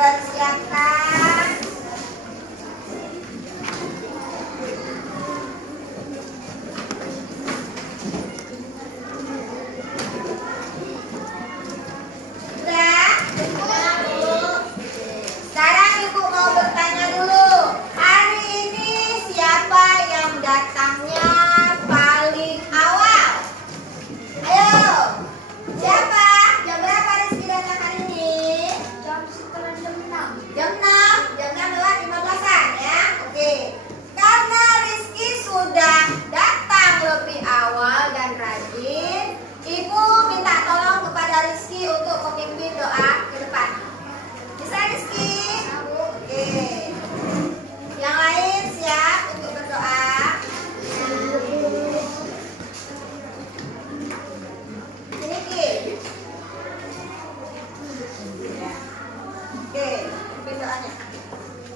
dipersiapkan. Sudah? Sekarang Ibu mau bertanya dulu. Hari ini siapa yang datangnya paling awal? Ayo. Siapa? Jam berapa Rizky datang hari ini? Setelah jam 6. Jam 6, jam 6 lewat 15-an ya. Oke. Karena Rizky sudah datang lebih awal dan rajin, Ibu minta tolong kepada Rizky untuk memimpin doa ke depan. Bisa Rizky? Oke. Yang lain siap untuk berdoa? Ini Ki. Oke, pimpin doanya.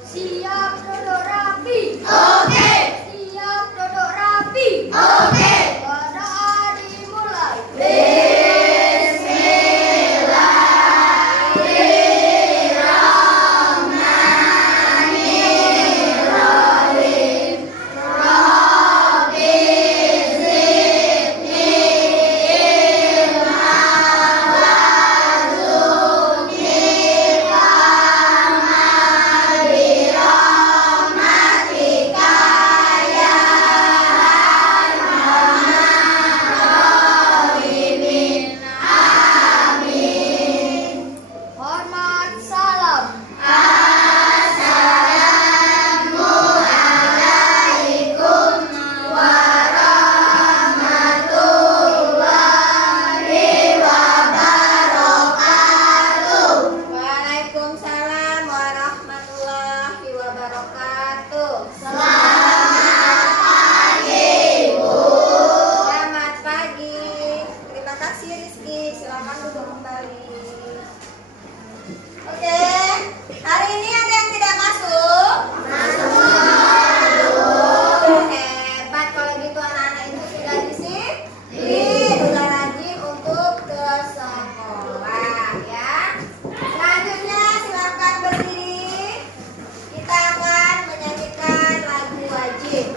Siap duduk rapi. Oke. Siap duduk rapi. Oke. Berdoa dimulai. Hormat salam. Waalaikumsalam warahmatullahi wabarakatuh. Selamat pagi. Terima kasih Rizky. Silakan duduk kembali. Oke. Hari ini ada yang tidak masuk? Hebat kalau gitu anak-anak itu sudah disiplin, sudah rajin untuk ke sekolah ya. Selanjutnya silakan berdiri. Kita akan menyanyikan lagu wajib.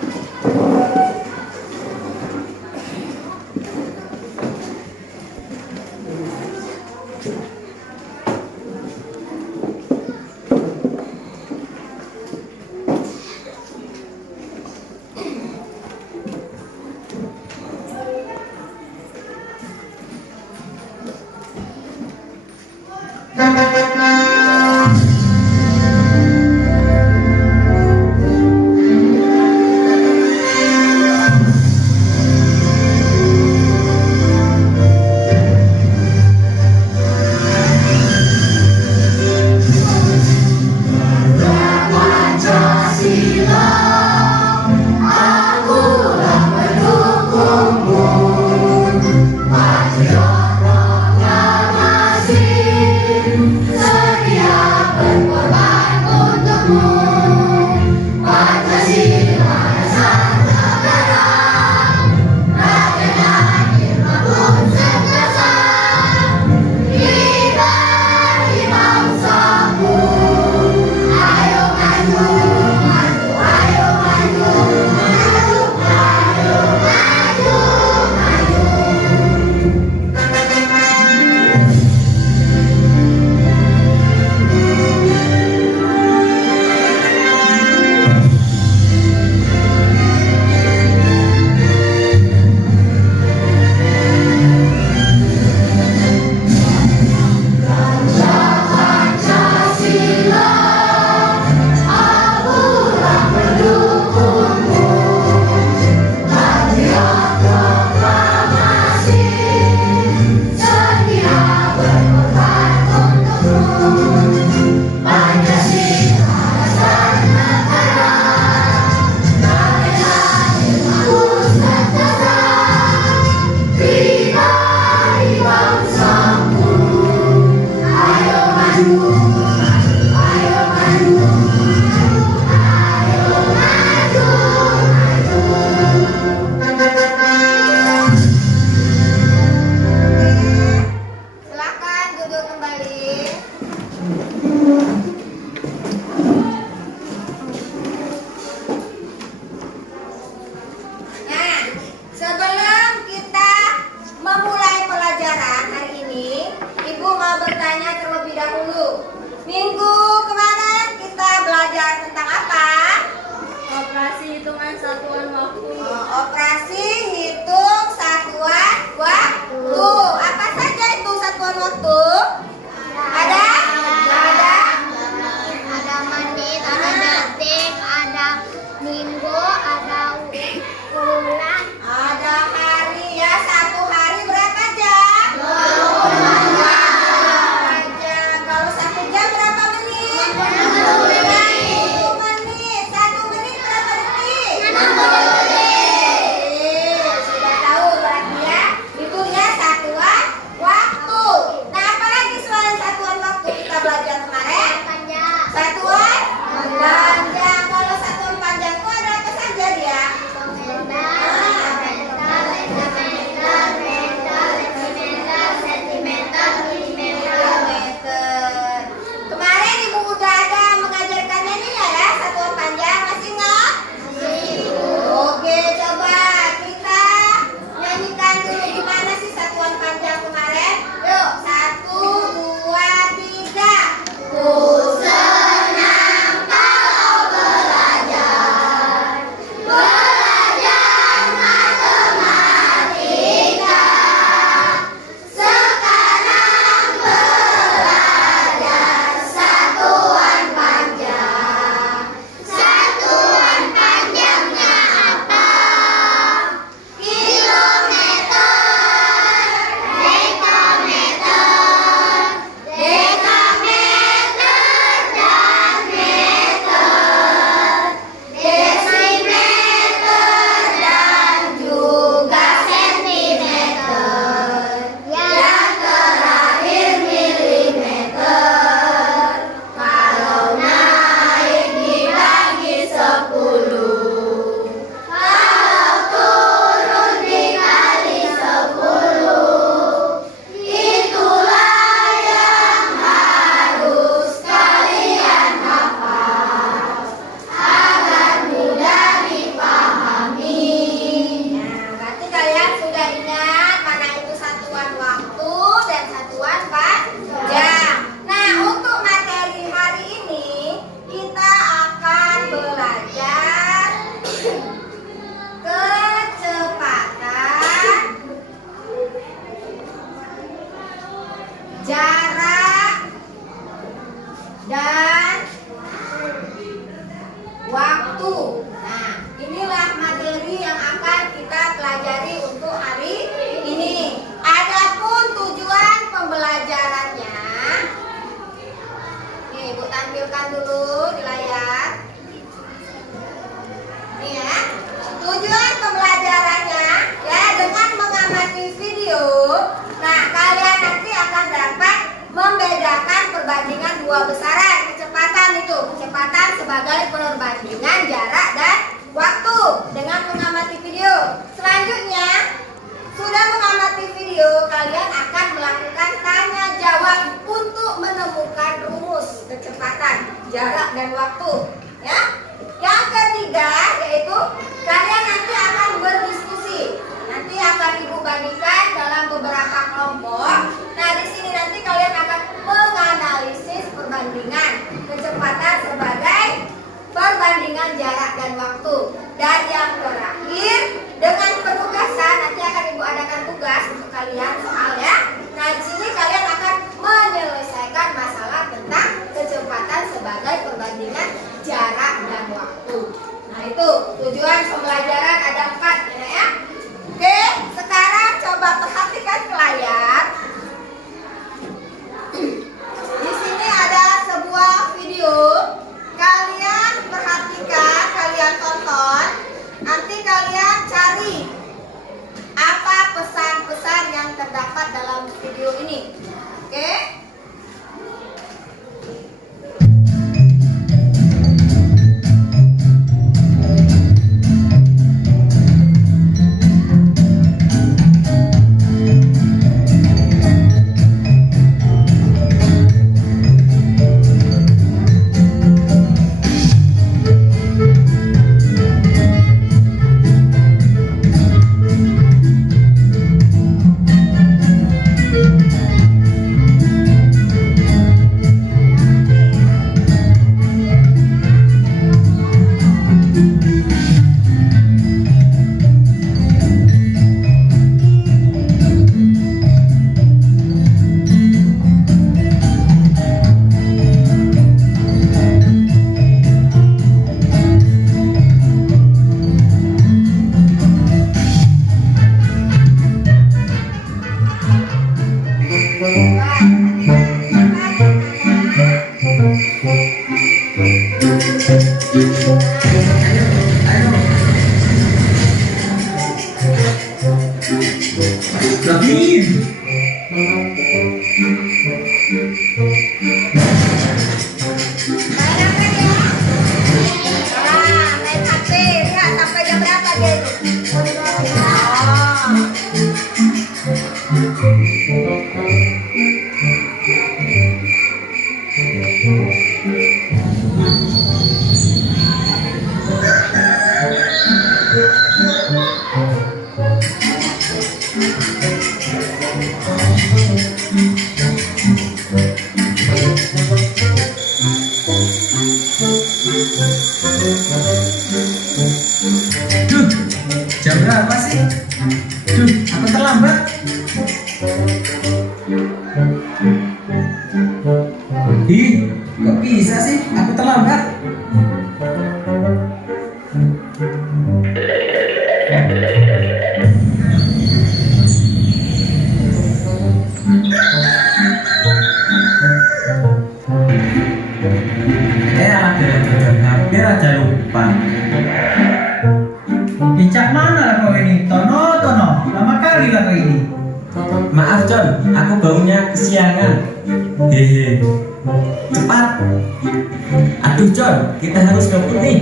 Silakan duduk kembali. Minggu kemarin kita belajar tentang apa? Operasi hitungan satuan waktu. Operasi hitung satuan waktu. Apa saja itu satuan waktu? Ada menit, ada detik, ada minggu, ada bulan. ada hari ya. Satu hari berapa jam? 24 jam. Kalau 1 jam berapa menit? 60 menit. 1 menit berapa detik? 60 detik. Sudah tahu berarti ya. Itu ya satuan waktu. Nah, apalagi selain satuan waktu kita belajar kemarin? Satuan panjang. Kalau satuan panjang itu ada apa saja dia? Kilometer. Kemarin ibu udah ada mengajarkannya nih ya, satuan panjang masih nggak? Oke, coba kita nyanyikan dulu gimana sih satuan panjang kemarin. Yuk, 1, 2, 3. Ku senang kalau belajar matematika. Sekarang belajar satuan panjang. Satuan panjangnya apa? Kilometer, dekameter, dekameter dan meter, desimeter dan juga sentimeter. Yang terakhir milimeter. Kalau naik dibagi 10. Kalau turun dikali 10. Itulah yang harus kalian hafal agar mudah dipahami. Nah, berarti kalian sudah ingat mana itu satuan waktu dan satuan jam. Nah, untuk materi hari ini kita akan belajar kecepatan, jarak, dan waktu. Nah, inilah materi yang akan kita pelajari untuk hari ini. Adapun tujuan pembelajarannya, nih Ibu tampilkan dulu di layar. Nih ya, tujuan pembelajarannya ya dengan mengamati video. Nah, kalian nanti akan dapat membedakan perbandingan dua besaran kecepatan itu. Kecepatan sebagai perbandingan jarak dan waktu dengan mengamati video. Selanjutnya, sudah mengamati video, kalian akan melakukan tanya jawab untuk menemukan rumus kecepatan, jarak dan waktu. Ya. Yang ketiga yaitu kalian nanti akan berdiskusi. Nanti akan Ibu bagikan dalam beberapa kelompok. Nah, di sini nanti kalian akan menganalisis perbandingan kecepatan sebagai perbandingan jarak dan waktu. Dan yang terakhir, dengan penugasan nanti akan Ibu adakan tugas untuk kalian soal ya. Nah, di sini kalian akan menyelesaikan masalah tentang kecepatan sebagai perbandingan jarak dan waktu. Nah, itu tujuan pembelajaran ada 4 ya. Oke, sekarang coba perhatikan ke layar. Ayo. David. Main apa ya? Main HP. Lihat sampai jam berapa dia itu? Duh, jam berapa sih? Duh, aku terlambat. Ih, kok bisa sih? Aku terlambat. Hampir aja lupa. Cak mana kau ini? Tono, lama kali lah kau ini. Maaf John, aku baunya kesiangan. Hehe. Cepat. Aduh John, kita harus ngebut nih.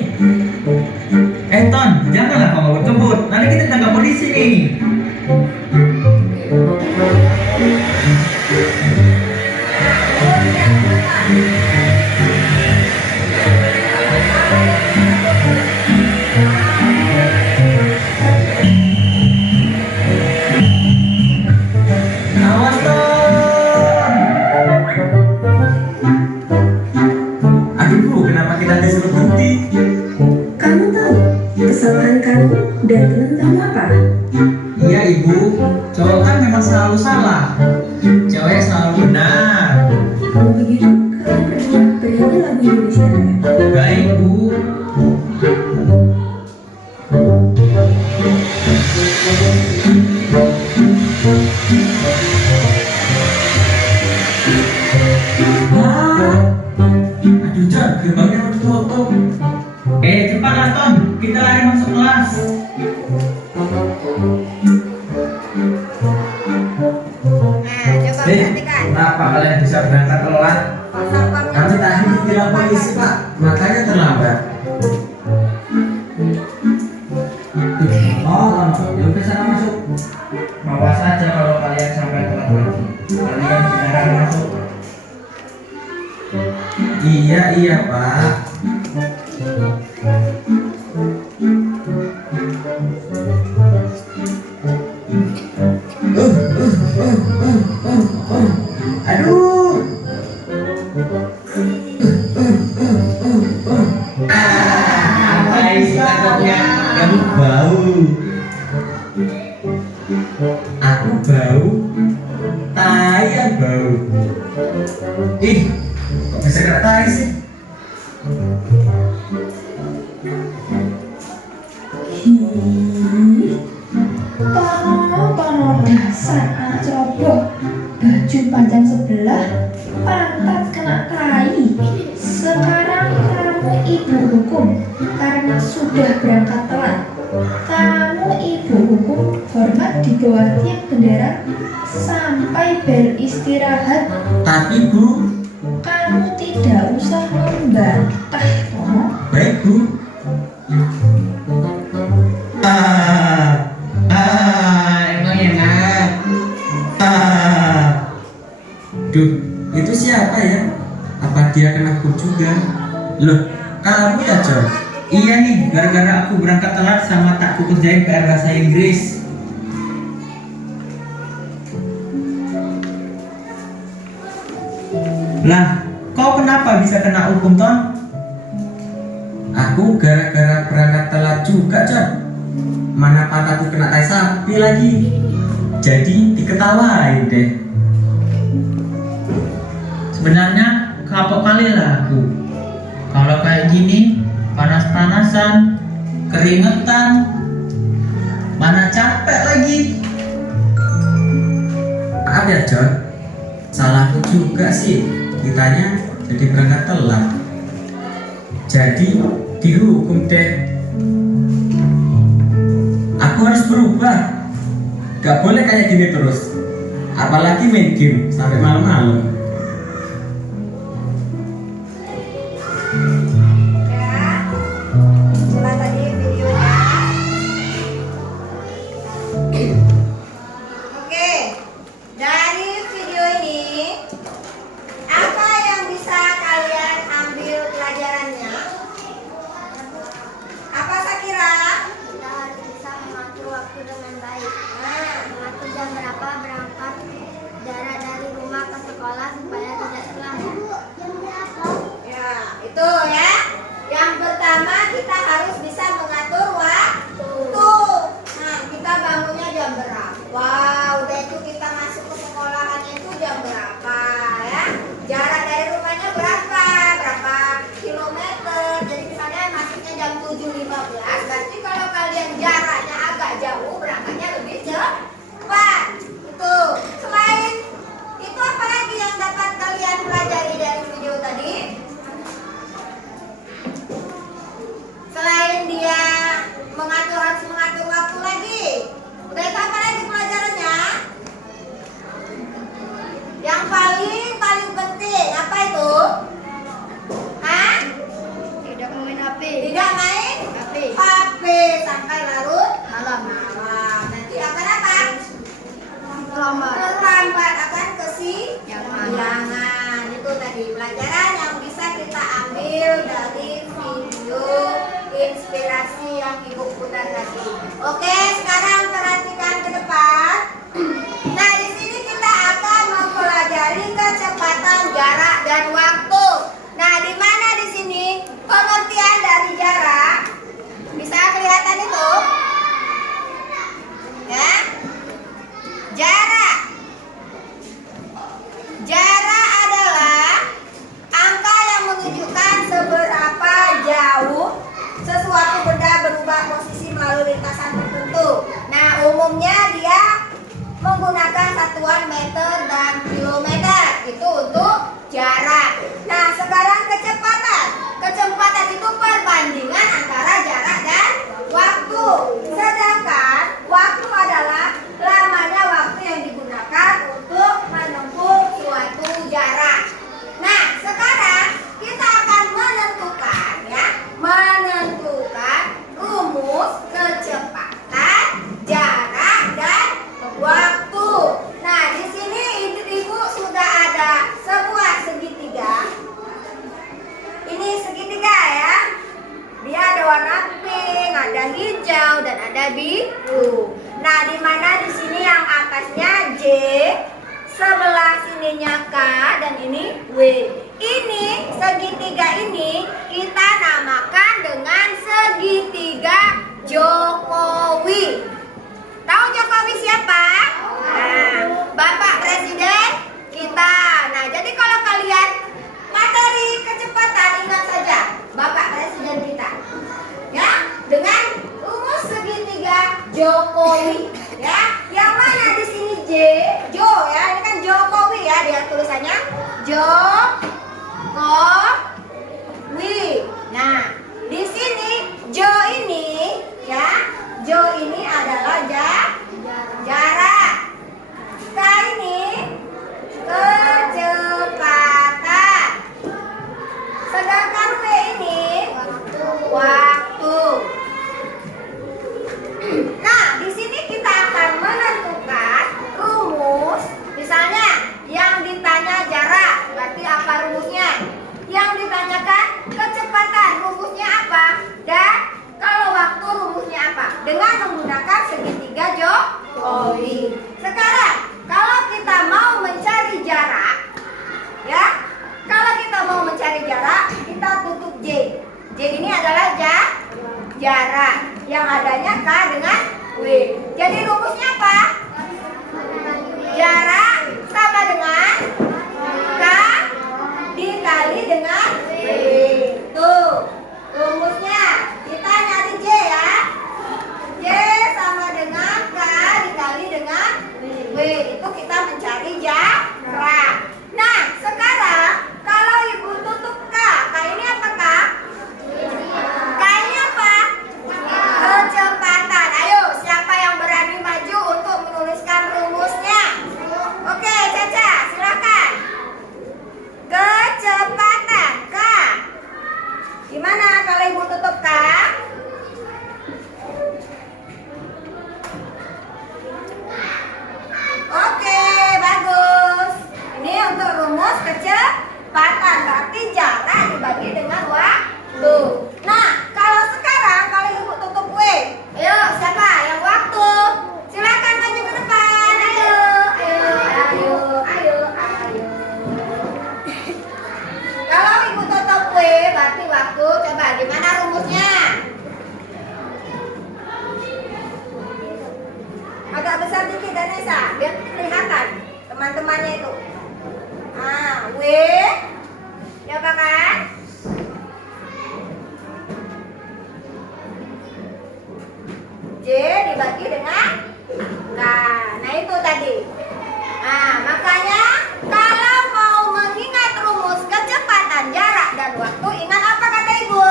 Ton, janganlah kau ngebut-ngebut. Nanti kita tangkap polisi nih. Awas Ton. Aduh Bu, kenapa kita disuruh berhenti? Kamu tahu kesalahan kamu dan teman kamu apa? Iya ibu, cowok kan memang selalu salah. Cewek selalu benar. Kalau begitu, kalian berdua bernyanyi lagu Indonesia Raya. Baik bu. Aduh John, gerbangnya udah tutup. Cepatlah Ton, kita lari masuk kelas. Nah, coba perhatikan. Kenapa kalian bisa berangkat telat? Satpamnya Kami sudah tadi ditilang polisi Pak, makanya terlambat. Oh, yuk ke sana masuk. Mawas saja kalau kalian sampai telat lagi. Kalian beneran masuk. Iya Pak. Aduh. Apa ini takutnya? Kamu bau. Aku bau. Tai yang bau. Ih, kok bisa kena tai sih? Tono dasar anak ceroboh. Baju panjang sebelah, pantat kena tai. Sekarang kamu ibu hukum karena sudah berangkat telat. Kamu ibu hukum hormat di bawah tiang bendera sampai beristirahat. Tapi Bu, Kamu tidak usah membantah, Tono. baik Bu. Emang enak. Duh, itu siapa ya? Apa dia kena hukum juga? Loh, kamu ya John? Iya nih, gara-gara aku berangkat telat sama tak ku kerjain PR bahasa Inggris. Lah, kau kenapa bisa kena hukum, Ton? Aku gara-gara berangkat telat juga John. Mana pantatku kena tai sapi lagi. Jadi diketawain deh. Sebenarnya kapok kali lah aku. Kalau kayak gini, panas-panasan, keringetan, mana capek lagi. Maaf ya John, salahku juga sih. Kitanya jadi berangkat telat. Jadi dihukum deh. Aku harus berubah. Gak boleh kayak gini terus. Apalagi main game sampai malam-malam. Ya, coba tadi videonya. Oke, dari video ini apa yang bisa kalian ambil pelajarannya? Apa Sakira? Kita harus bisa mengatur waktu dengan baik. Nah, Mengatur jam berapa berangkat, jarak dari rumah ke sekolah supaya tidak terlambat. ya itu ya. Yang pertama kita harus bisa mengatur waktu. Nah, kita bangunnya jam berapa? Udah itu kita masuk ke sekolahannya itu jam berapa ya? Jarak dari rumahnya berapa? Berapa kilometer? Jadi misalnya masuknya jam 7.15, berarti kalau kalian jaraknya agak jauh, berangkatnya lebih cepat. Itu. Selain itu apa lagi yang dapat kalian pelajari dari video tadi? Selain dia harus mengatur waktu lagi, udah itu apa lagi pelajarannya? Yang paling penting apa itu? Hah? Tidak main HP. Tidak main HP sampai larut malam. Nanti akan apa? Terlambat akan kesiangan. Itu tadi pelajaran yang bisa kita ambil dari video inspirasi yang Ibu putar tadi. Oke, sekarang perhatikan ke depan. Nah, di sini kita akan mempelajari kecepatan, jarak, dan waktu. Nah, di mana di sini pengertian dari jarak? Bisa kelihatan itu? Ya. Jarak adalah angka yang menunjukkan seberapa jauh sesuatu benda berubah posisi melalui lintasan tertentu. Nah, umumnya dia menggunakan satuan meter dan kilometer. Itu untuk jarak. Nah, sekarang kecepatan. Kecepatan itu perbandingan antara jarak dan waktu. Sedangkan waktu adalah lamanya waktu yang digunakan untuk menempuh suatu jarak. Nah, sekarang kita akan menentukan rumus kecepatan, jarak, dan waktu. Nah, di sini Ibu sudah ada sebuah segitiga. Ini segitiga ya. Dia ada warna pink, ada hijau, dan ada biru. Nah, di mana di sini yang atasnya J, sebelah sininya K, dan ini W. Ini segitiga ini kita namakan dengan segitiga Jokowi. Tahu Jokowi siapa? Nah, Bapak Presiden kita. Nah, jadi kalau kalian materi kecepatan, ingat saja Bapak Presiden kita. Ya, dengan rumus segitiga Jokowi. Ya, yang mana di sini Jo ya, ini kan Jokowi ya, dia tulisannya Jokowi. Nah, di sini Jo ini ya, Jo ini adalah jarak. K ini kecepatan. Sedangkan W ini waktu. Nah, di sini kita akan menentukan rumus. Misalnya, yang ditanya jarak, berarti apa rumusnya? Yang ditanyakan kecepatan, rumusnya apa? Dan kalau waktu, rumusnya apa? Dengan menggunakan segitiga Jokowi. Sekarang, kalau kita mau mencari jarak, ya, kalau kita mau mencari jarak, kita tutup J. J ini adalah jarak. Yang adanya K dengan W. Jadi rumusnya apa? Jarak sama dengan K dikali dengan W. Tuh, rumusnya. Kita nyari J ya. J sama dengan K dikali dengan W. Itu kita mencari jarak. Nah, sekarang kalau Ibu rumusnya? Agak besar dikit Danesa, biar kelihatan teman-temannya itu. W, ya kan? J dibagi dengan K. Nah itu tadi. Nah makanya kalau mau mengingat rumus kecepatan, jarak, dan waktu, ingat apa kata ibu?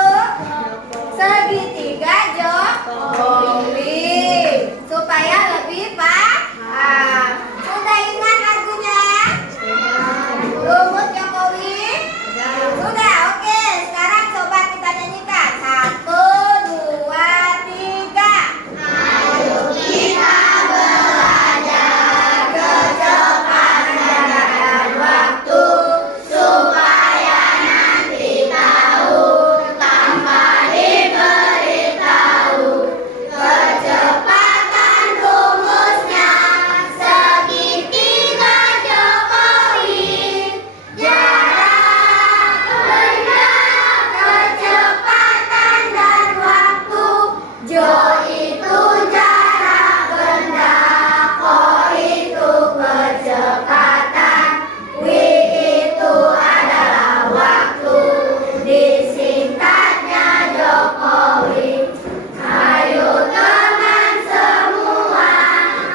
Segitiga Jokowi, supaya lebih paham. Sudah ingat lagunya? Rumus Jokowi? Sudah, oke. Sekarang coba kita nyanyikan. 1, 2, 3. Ayo kita belajar kecepatan, jarak, dan waktu, supaya nanti tahu tanpa diberitahu. Kecepatan rumusnya segitiga Jokowi. Jarak, benda, kecepatan, dan waktu. Jo itu jarak, benda, ko itu kecepatan, wi itu adalah waktu. Disingkatnya Jokowi. Ayo teman semua,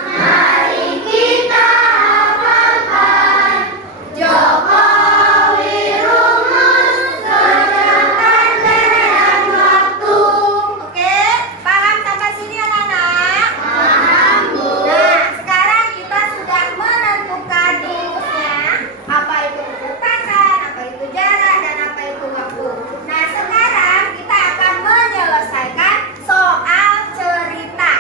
mari kita hafalkan Jokowi, rumus kecepatan, jarak, dan waktu. Oke, paham sampai sini anak-anak? Paham, Bu. Nah, sekarang kita sudah menentukan rumusnya. Apa itu kecepatan, apa itu jarak, dan apa itu waktu. Nah, sekarang kita akan menyelesaikan soal cerita.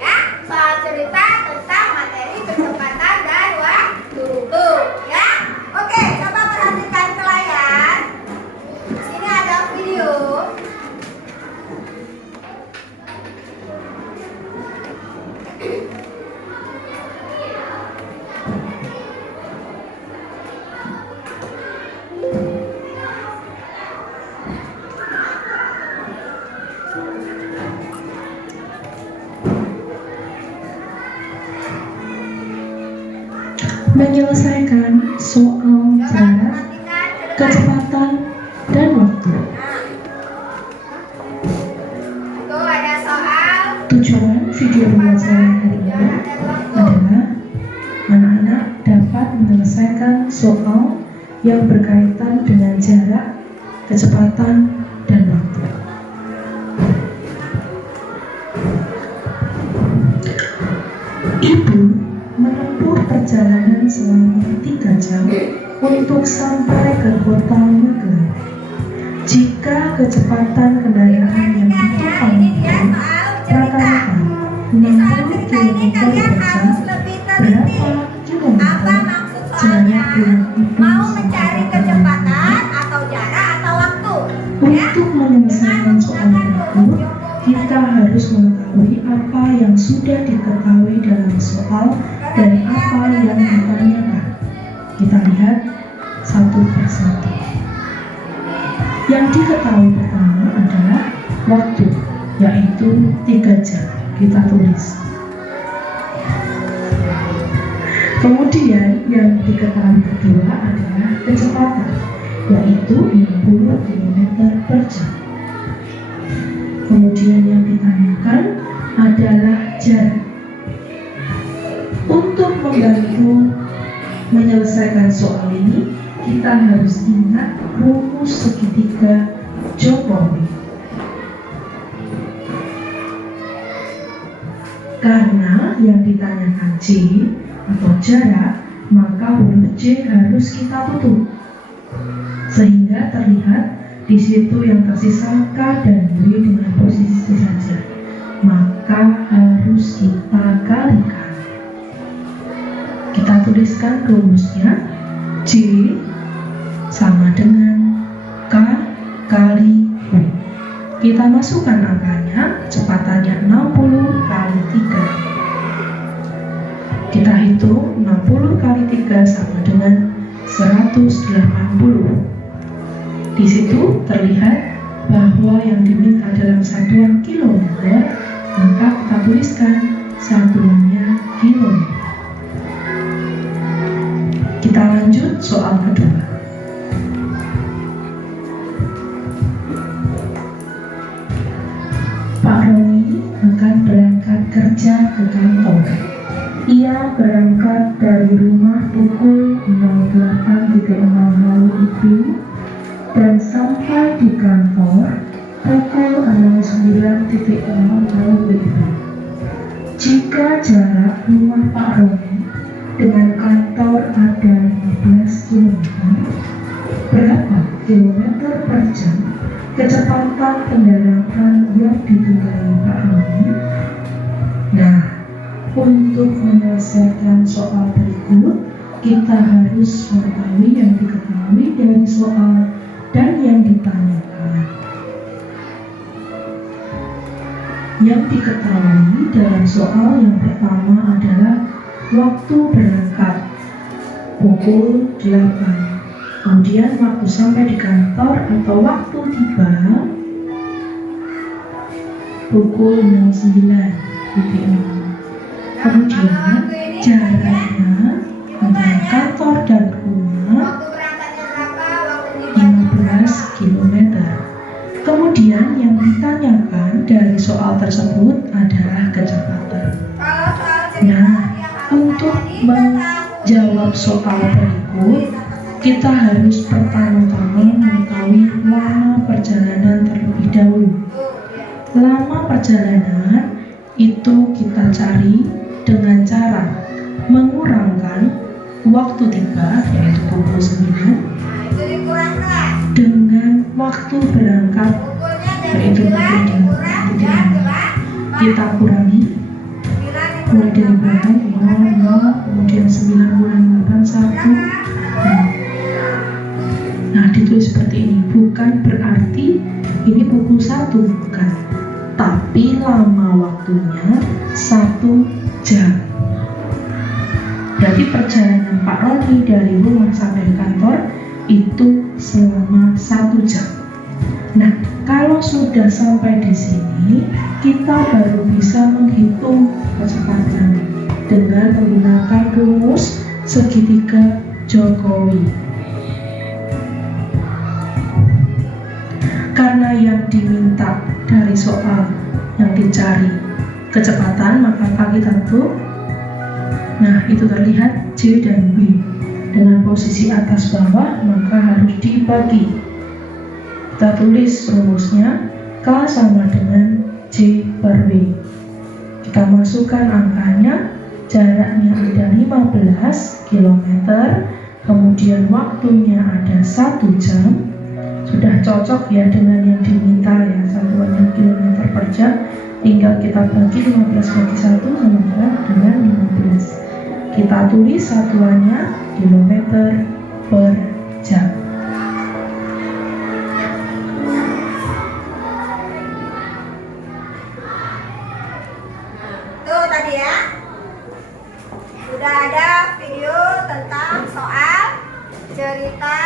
Ya, soal cerita tentang materi kecepatan dan waktu. Tuh, ya. Oke, coba perhatikan ke layar. Di sini ada video. Menyelesaikan soal Coba jarak, perhatikan ke depan. kecepatan, dan waktu. Nah. Tuh ada soal Tujuan video pembelajaran hari ini jarak, dan waktu. adalah anak-anak dapat menyelesaikan soal yang berkaitan dengan jarak, kecepatan, dan waktu. Ibu menempuh perjalanan selama 3 jam untuk sampai ke kota Magelang. Jika kecepatan kendaraan yang ditumpangi Ini dia itu soal cerita. rata-rata Di soal 60 cerita ini km kalian per jam, harus lebih teliti. berapa kilometer Apa maksud jarak soalnya? yang ibu Mau sampai mencari ke kecepatan atau jarak atau waktu? Ya. Untuk menyelesaikan soal tersebut, kita harus mengetahui apa yang sudah diketahui dalam soal dan apa yang ditanyakan. Kita lihat satu persatu. Yang diketahui pertama adalah waktu, yaitu 3 jam. Kita tulis. Kemudian yang diketahui kedua adalah kecepatan, yaitu 60 km per jam. Kemudian yang ditanyakan adalah jarak. Untuk membantu menyelesaikan soal ini, kita harus ingat rumus segitiga Jokowi. Karena yang ditanyakan J atau jarak, maka huruf J harus kita tutup. Sehingga terlihat di situ yang tersisa K dan W dengan posisi saja. Maka harus kita kalikan. Kita tuliskan rumusnya. J sama dengan K kali W. Kita masukkan angkanya, kecepatannya 60 kali 3. Kita hitung 60 kali 3 sama dengan 180. Di situ terlihat bahwa yang diminta dalam satuan kilometer, maka kita tuliskan satuannya kilometer. Kita lanjut soal kedua. Pak Roni akan berangkat kerja ke kantor. Ia berangkat dari rumah pukul 08.00 WIB dan sampai di kantor pukul 09.00 WIB. Jika jarak rumah Pak Roni dengan kantor ada 15 km, berapa kilometer per jam kecepatan kendaraan yang ditunggangi Pak Roni? Nah, untuk menyelesaikan soal berikut, kita harus mengetahui yang diketahui dari soal dan yang ditanyakan. Yang diketahui dalam soal yang pertama adalah waktu berangkat pukul 8. Kemudian waktu sampai di kantor atau waktu tiba pukul 09 WIB. Kemudian jaraknya antara kantor dan rumah Waktu berangkatnya berapa? Waktu 15 km. Kemudian yang ditanyakan dari soal tersebut adalah kecepatan. Kalau soal cerita Nah, yang harus untuk ada diketahui. menjawab soal berikut, kita harus pertama-tama mengetahui lama perjalanan terlebih dahulu. Lama perjalanan itu kita cari dengan cara mengurangkan waktu tiba, yaitu pukul 9, Nah, itu dikurangkan. dengan waktu berangkat, Pukulnya dari yaitu 9 pukul dikurang dan 8. Kita kurangi 9 mulai dari belakang 0, kemudian 9 kurang 8, 1. Nah, ditulis seperti ini. Bukan berarti ini pukul 1, bukan. Tapi lama waktunya 1 jam. Berarti perjalanan Pak Roni dari rumah sampai ke kantor itu selama 1 jam. Nah, kalau sudah sampai di sini, kita baru bisa menghitung kecepatan dengan menggunakan rumus segitiga Jokowi. Karena yang diminta dari soal yang dicari kecepatan, maka kaki tentu. Nah, itu terlihat C dan B dengan posisi atas bawah, maka harus dibagi. Kita tulis rumusnya, K sama dengan J per W. Kita masukkan angkanya, jaraknya ada 15 km, kemudian waktunya ada 1 jam. Sudah cocok ya dengan yang diminta ya, satuannya kilometer per jam. Tinggal kita bagi 15 bagi 1 sama dengan 15. Kita tulis satuannya kilometer per jam. Tuh tadi ya, sudah ada video tentang soal cerita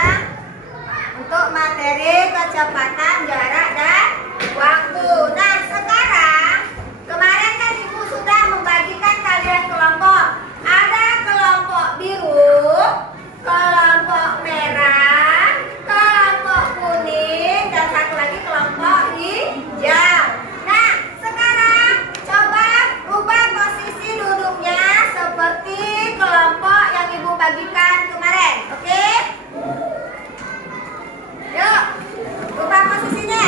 untuk materi kecepatan, jarak, dan waktu. Nah, sekarang kemarin kan Ibu sudah membagikan kalian kelompok. Ada kelompok biru, kelompok merah, kelompok kuning, dan satu lagi kelompok hijau. Nah, sekarang coba rubah posisi duduknya seperti kelompok yang Ibu bagikan kemarin, oke? Yuk, rubah posisinya.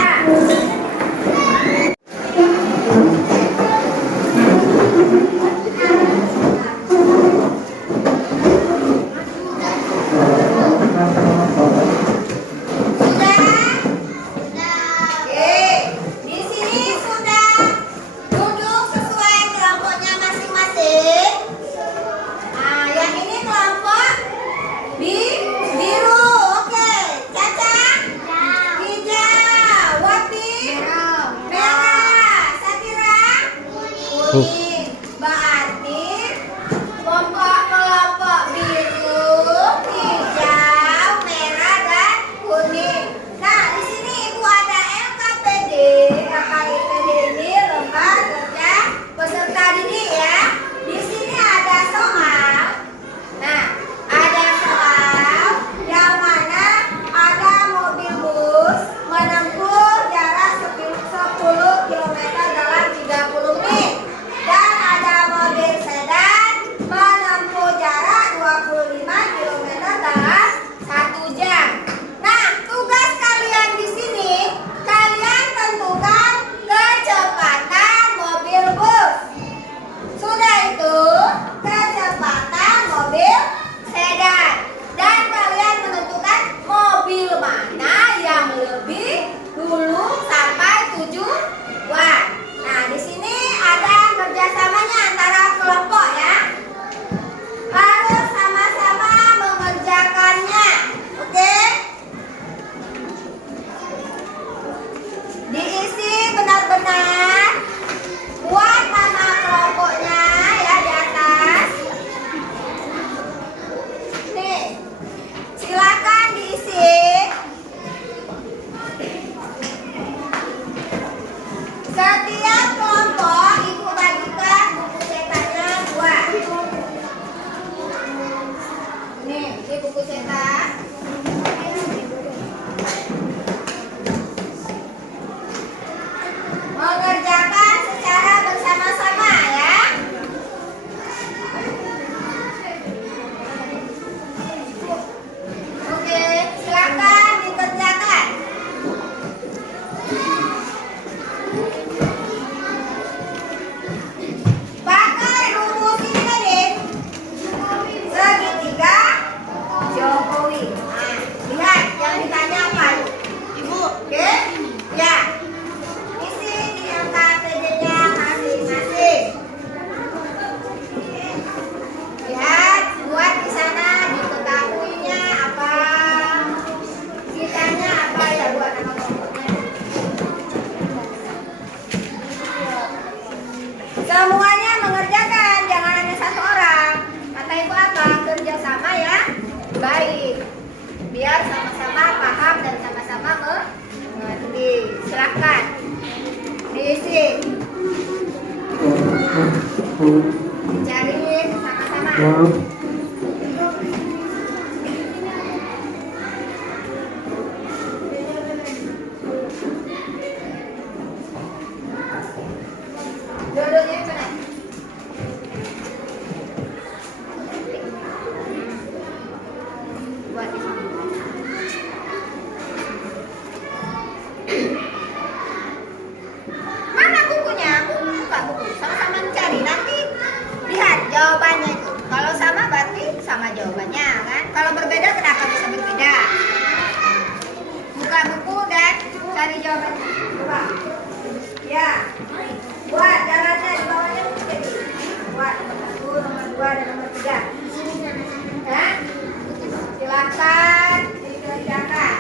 Kuning. Berarti kelompok biru, hijau, merah, dan kuning. Nah, di sini Ibu ada LKP Dua-duanya mana? Buat di sini. Mana bukunya? Aku buka buku. Sama-sama mencari. Nanti lihat jawabannya itu. Kalau sama berarti sama jawabannya kan? Kalau berbeda kenapa bisa berbeda? Buka buku dan cari jawabannya. Coba. Ya. Buat jalannya di bawahnya jadi. Buat nomor 1, nomor 2 dan nomor 3. Ya. Silakan dikerjakan.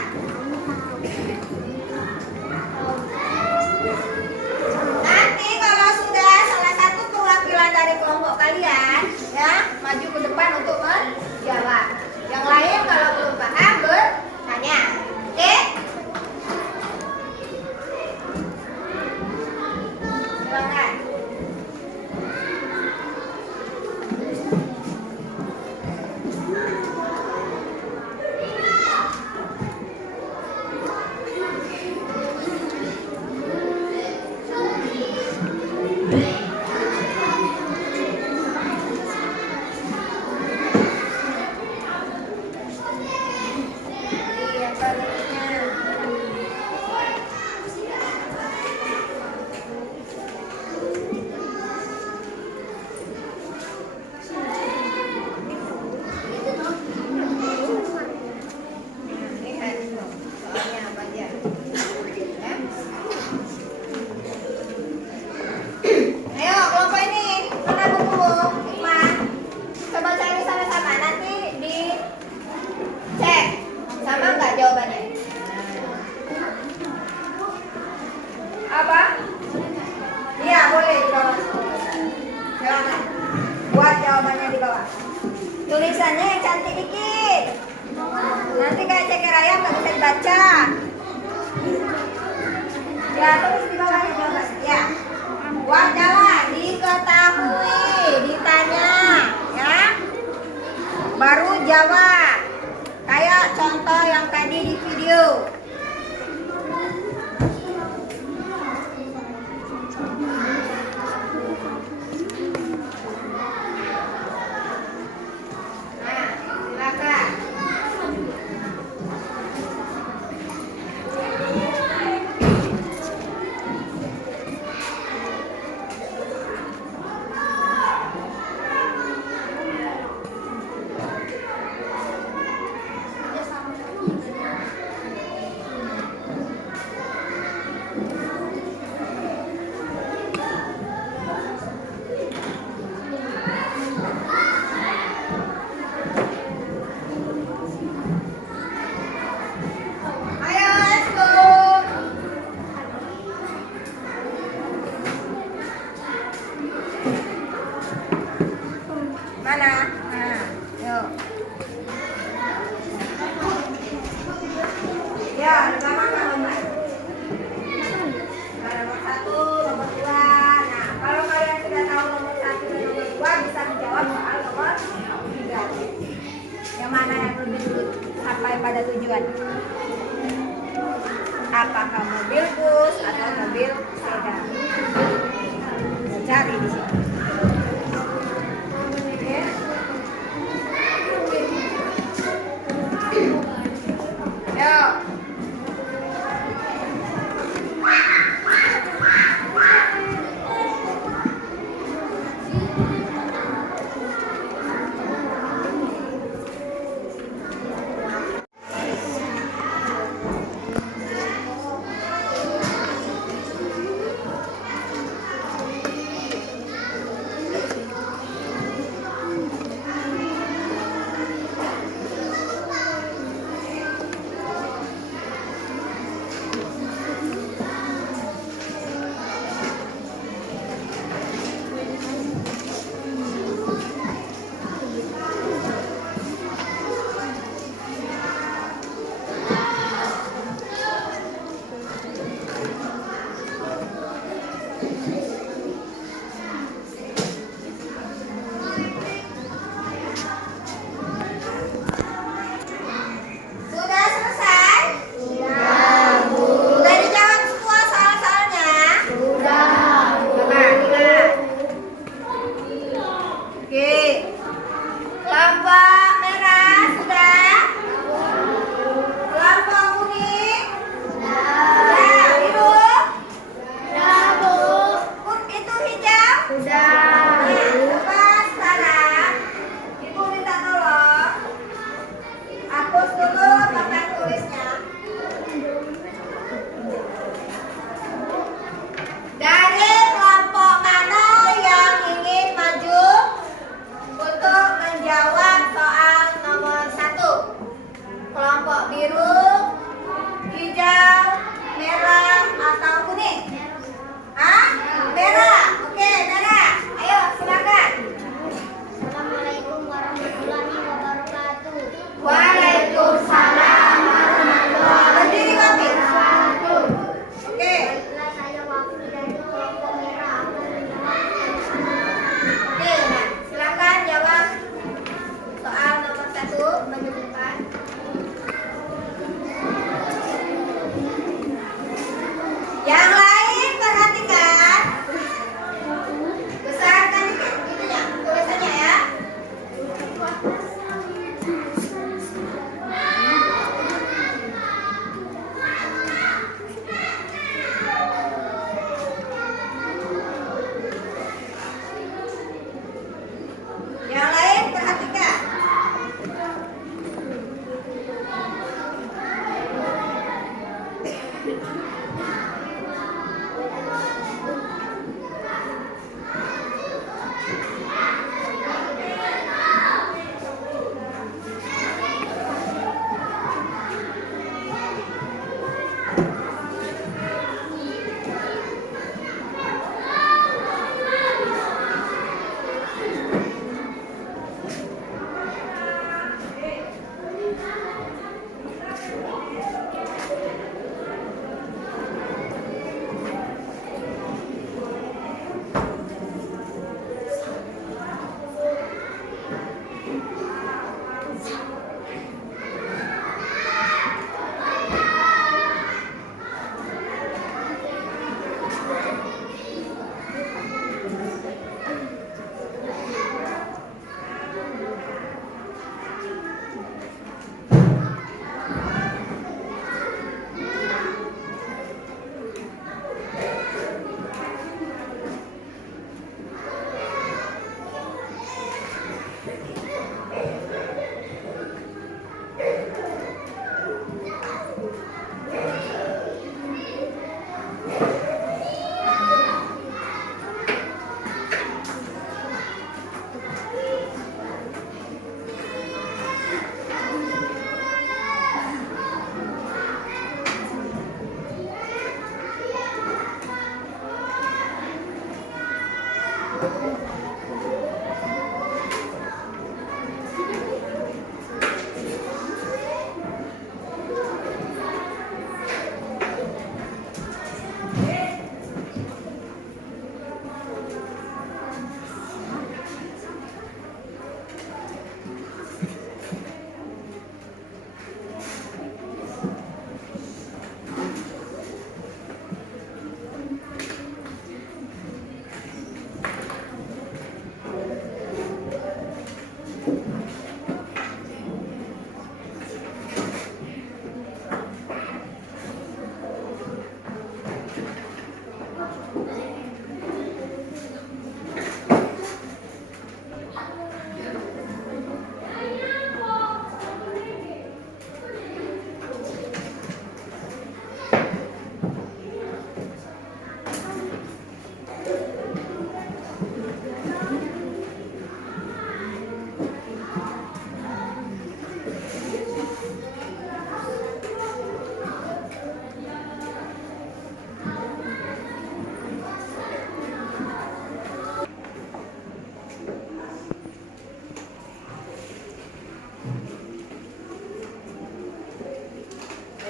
Nanti kalau sudah salah satu perwakilan dari kelompok kalian ya maju ke depan untuk menjawab. Yang lain kalau belum paham bertanya. Oke? Silakan. Yang selanjutnya. Lihat soalnya apa aja. Ya. Ayo kelompok ini, mana bukumu? Hikmah. Coba cari sama-sama. Nanti dicek sama nggak jawabannya. Apa? Iya boleh di bawah. Silakan. Buat jawabannya di bawah. Tulisannya yang cantik dikit. Nanti kayak ceker ayam nggak bisa dibaca. Ya tulis di bawahnya jawabannya. Ya. Buat jalan diketahui, ditanya, ya. Baru jawab. Kayak contoh yang tadi di video. Nah, silakan. Ayo, let's go. Mana? Nah, yuk. Ya, dibawakan nomor. Nomor 1, nomor 2. Nah, kalau kalian sudah tahu nomor 1 dan nomor 2 bisa menjawab soal nomor 3. Yang mana yang lebih dulu sampai pada tujuan? Apakah mobil bus atau mobil sedan? Cari di sini. Oke. Yuk.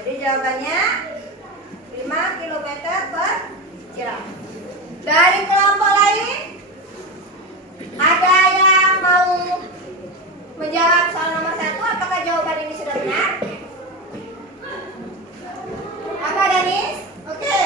Jadi jawabannya 5 km per jam. Dari kelompok lain, ada yang mau menjawab soal nomor 1? Apakah jawaban ini sudah benar? Apa, Danis? Oke.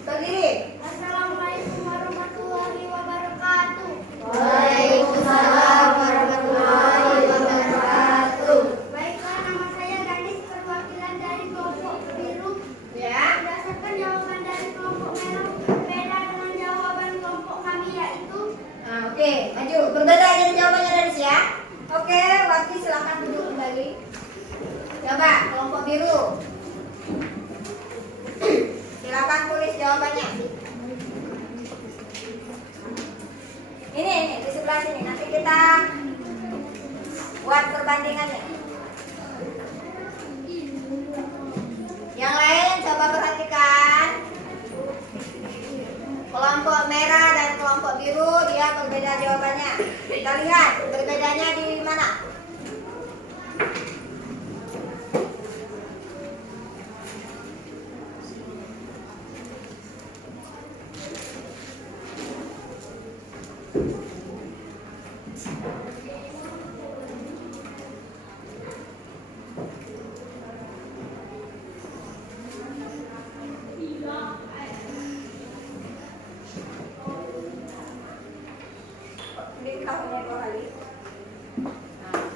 Berdiri. Assalamualaikum warahmatullahi wabarakatuh. Waalaikumsalam warahmatullahi wabarakatuh. Baiklah, nama saya Gadis, perwakilan dari kelompok biru. Ya. Berdasarkan jawaban dari kelompok merah berbeda dengan jawaban kelompok kami, yaitu Oke, maju. Berbeda dengan jawabannya Danis ya. Oke, Wati silakan duduk kembali. Coba kelompok biru. Silakan tulis jawabannya. Ini di sebelah sini. Nanti kita buat perbandingannya. Yang lain coba perhatikan. Kelompok merah dan kelompok biru dia berbeda jawabannya. Kita lihat berbedanya di mana. Di kamarnya 2 kali. Nah.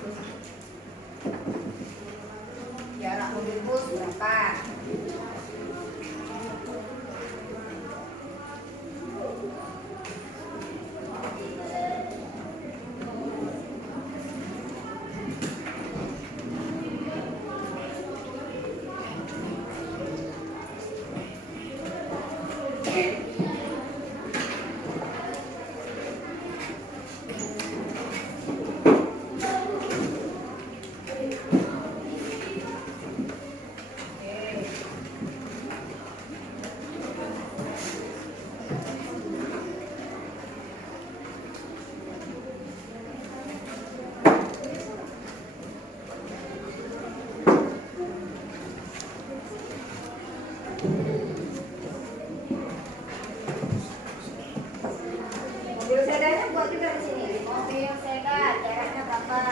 Mobil sedannya buat juga di sini. Mobil sedan, jaraknya berapa?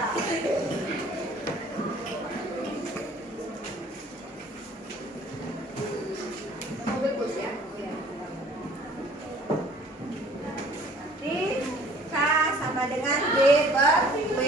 Mobil bus ya. Iya. Nanti K sama dengan D per W.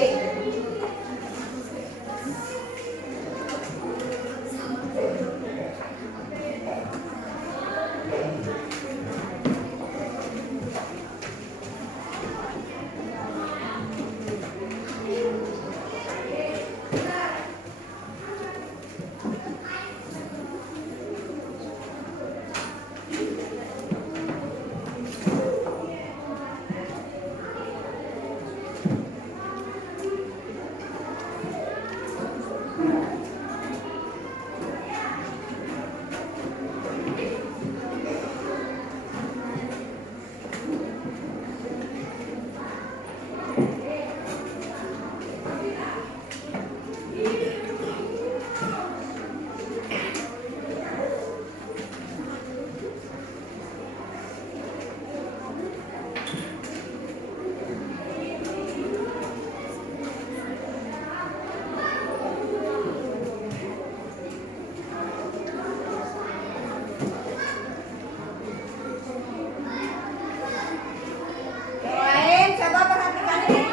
Yang lain coba perhatikan ini.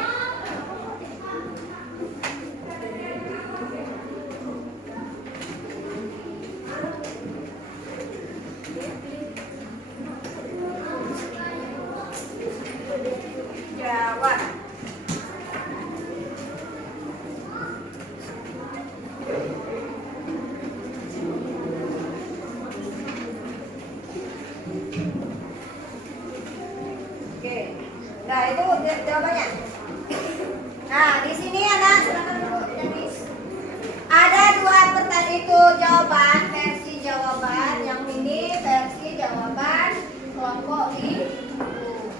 Jawab. Oke. Nah, itu jawabannya. Nah, di sini anak silakan dulu Janis. Ada dua pertanyaan itu jawaban versi jawaban yang ini versi jawaban kelompok di buku.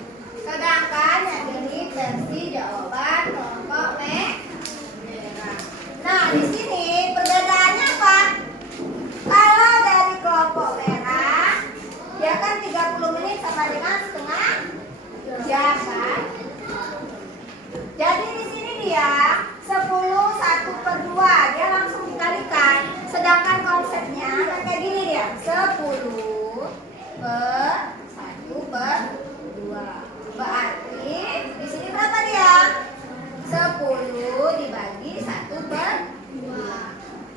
Sedangkan yang ini versi jawaban kelompok merah. Nah, di sini perbedaannya apa? Kalau dari kelompok merah, dia kan 30 menit sama dengan setengah jam kan? Jadi di sini dia 10 1/2, dia langsung dikalikan. Sedangkan konsepnya kan kayak gini dia, 10 per 1/2. Berarti di sini berapa dia? 10 dibagi 1/2.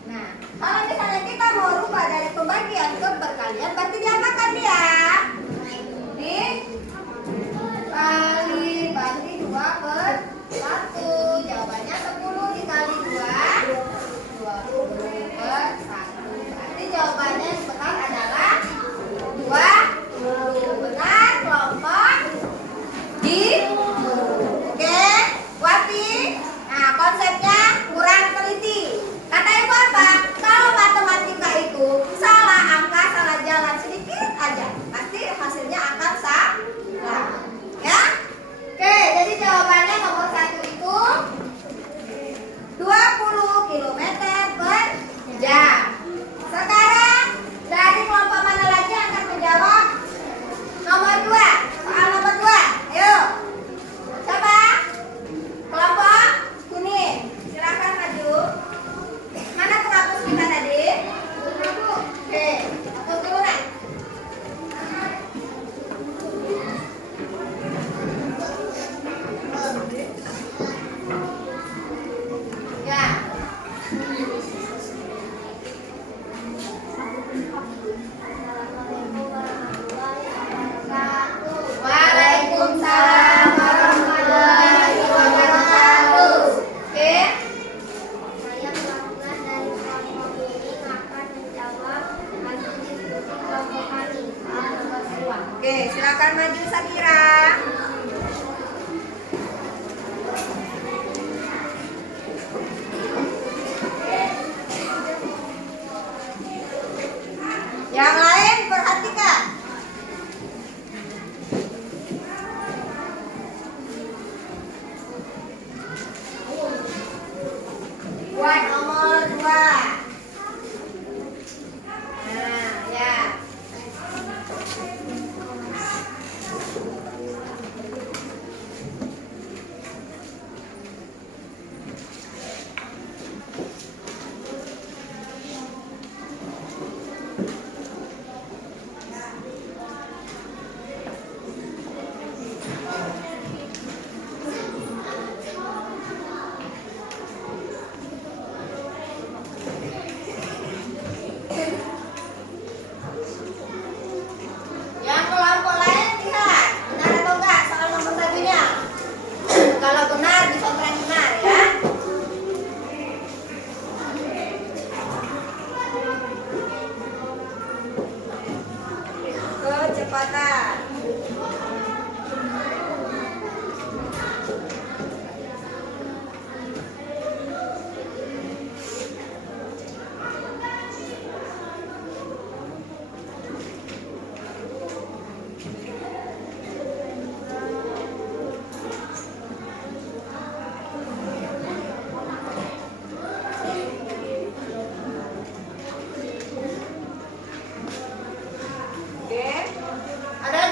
Nah, kalau misalnya kita mau rubah dari pembagian ke perkalian, berarti diapakan dia? Dibagi 2/1. Jawabannya 10 dikali 2, 20/1. Berarti jawabannya yang benar adalah 20. Benar kelompok di. Oke, Wati. Nah, konsepnya kurang teliti. Kata ibu apa? Kalau matematika itu salah angka, salah jalan, Silakan maju Sakira. Yang lain perhatikan. Buat nomor 2. Nah, ya. Yang kelompok lain lihat benar atau enggak soal nomor satunya. Kalau benar dicontohkan benar ya. Kecepatan. Oke. Ada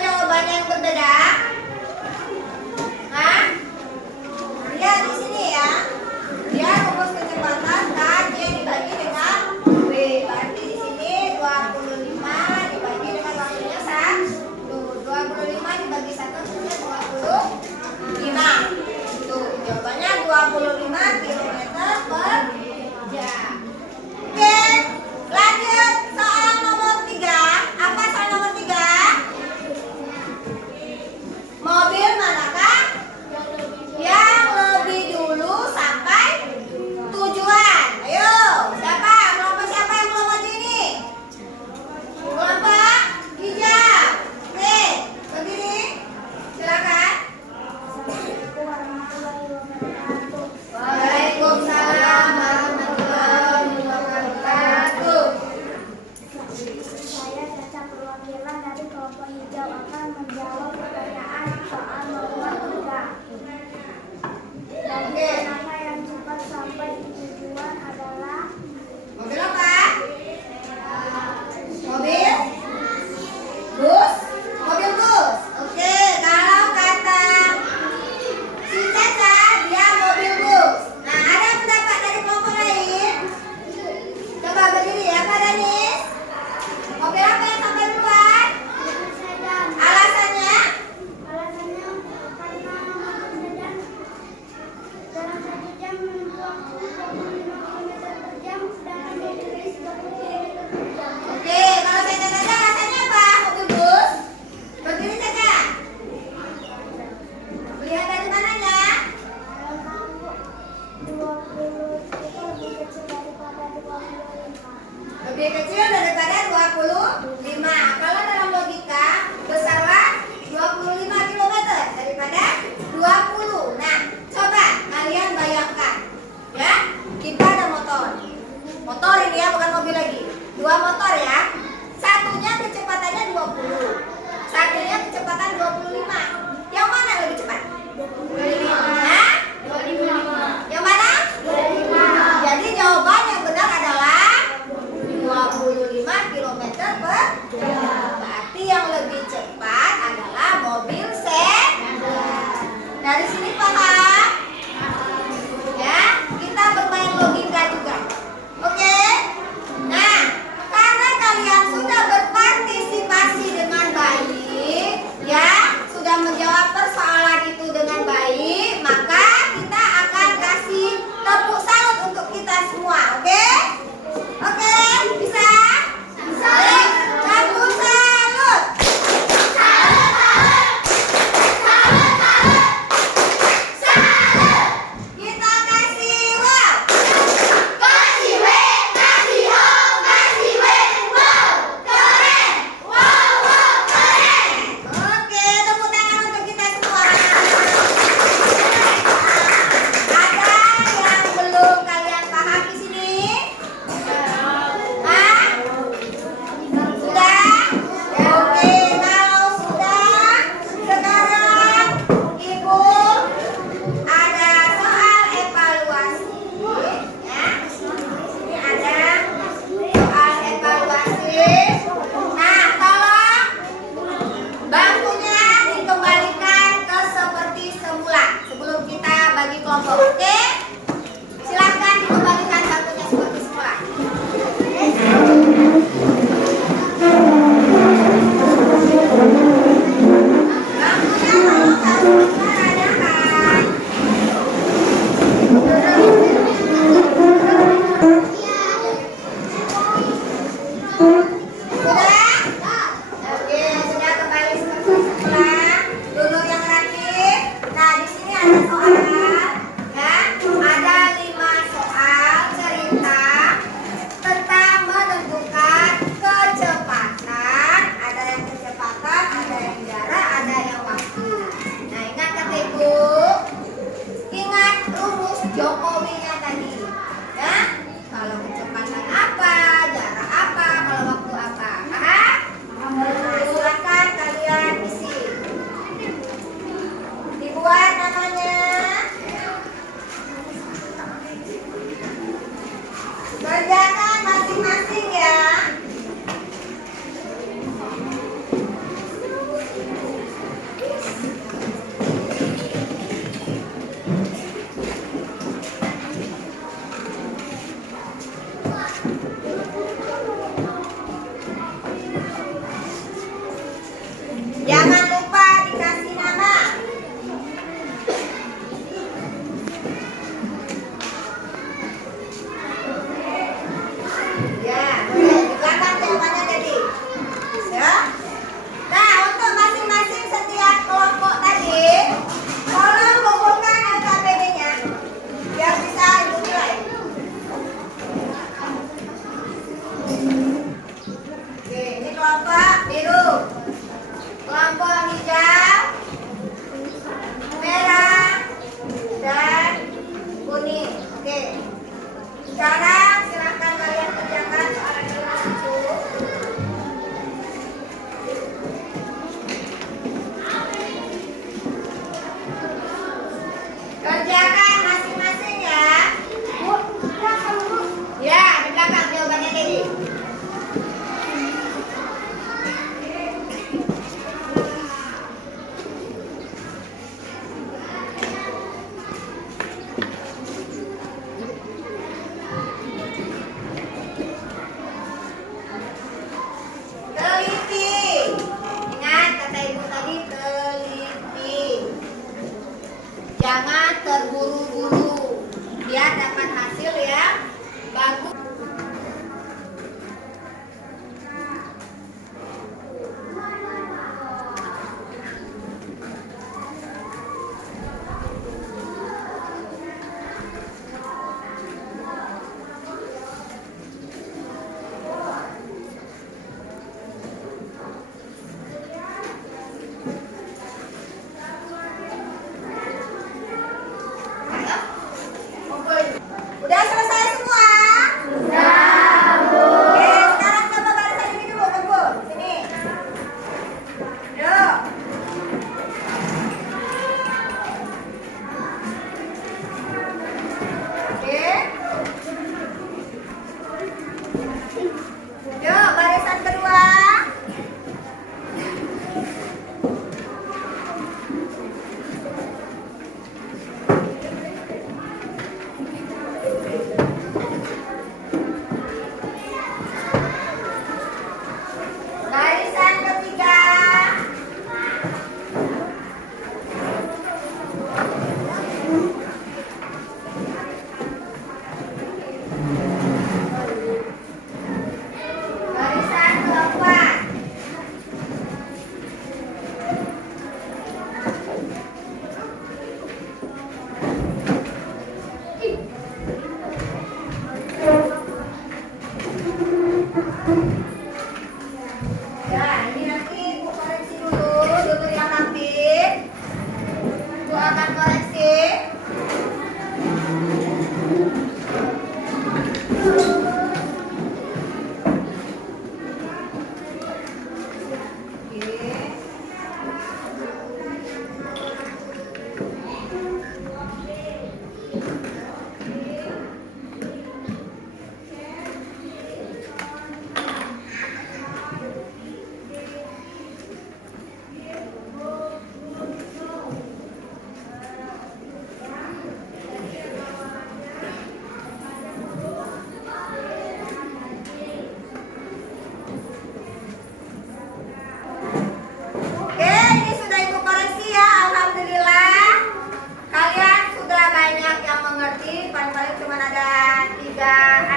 yang paling cuma ada 3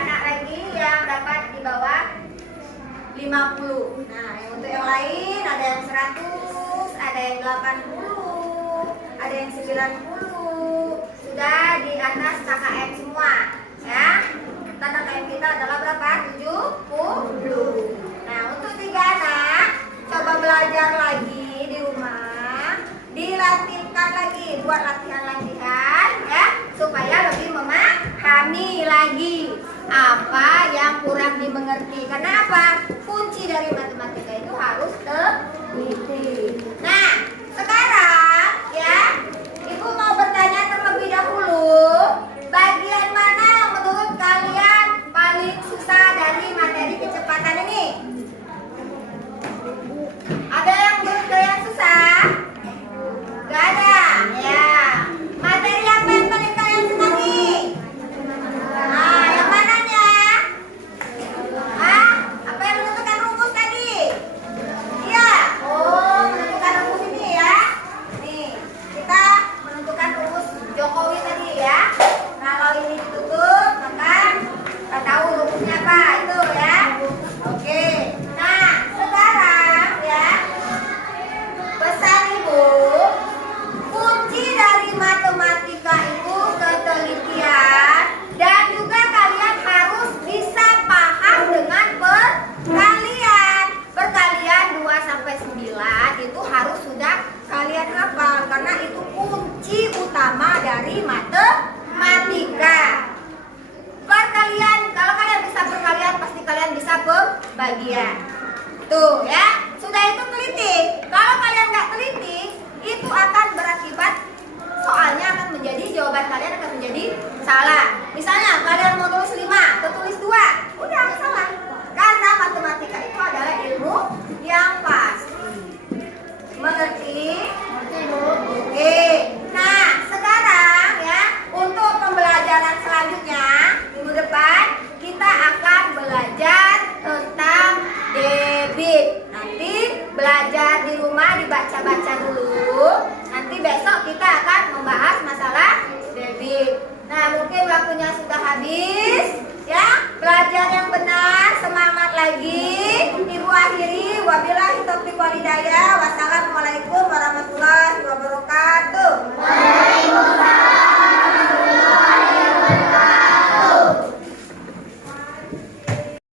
anak lagi yang dapat di bawah 50. Nah, untuk yang lain ada yang 100, ada yang 80, ada yang 90. Sudah di atas KKM semua, ya. Tanda KKM kita adalah berapa? 70. Nah, untuk 3 anak coba belajar lagi di rumah, dilatihkan lagi, buat latihan-latihan ya, supaya lebih memahami lagi apa yang kurang dimengerti. Karena apa? Kunci dari matematika itu harus teliti. Nah, sekarang ya, Ibu mau bertanya terlebih dahulu, bagian mana yang menurut kalian paling susah dari materi kecepatan ini? Ada yang menurut kalian susah? Gak ada, ya. Materi apa yang paling kalian senangi? Nah, yang mananya? Hah? Apa yang menentukan rumus tadi? Iya. Oh, menentukan rumus ini ya. Nih, kita menentukan rumus Jokowi tadi ya. Kalau ini ditutup, maka kita tahu rumusnya apa itu ya. Oke. Nah, sekarang ya, pesan Ibu, kunci dari matematika itu ketelitian dan juga kalian harus bisa paham dengan perkalian. Perkalian 2 sampai 9 itu harus sudah kalian hafal karena itu kunci utama dari matematika. Perkalian, kalau kalian bisa perkalian pasti kalian bisa pembagian. Tuh ya, sudah itu teliti. Kalau kalian nggak teliti, itu akan berakibat soalnya akan menjadi jawaban kalian akan menjadi salah. Misalnya kalian mau tulis 5, tertulis 2, udah salah. Karena matematika itu adalah ilmu yang pasti. Mengerti? Oke. Nah, sekarang ya, untuk pembelajaran selanjutnya minggu depan kita akan belajar tentang debit. Nanti belajar di rumah dibaca-baca dulu. Nanti besok kita akan membahas masalah debit. Nah, mungkin waktunya sudah habis. Ya, belajar yang benar, semangat lagi. Ibu akhiri, wabillahi taufiq walhidayah.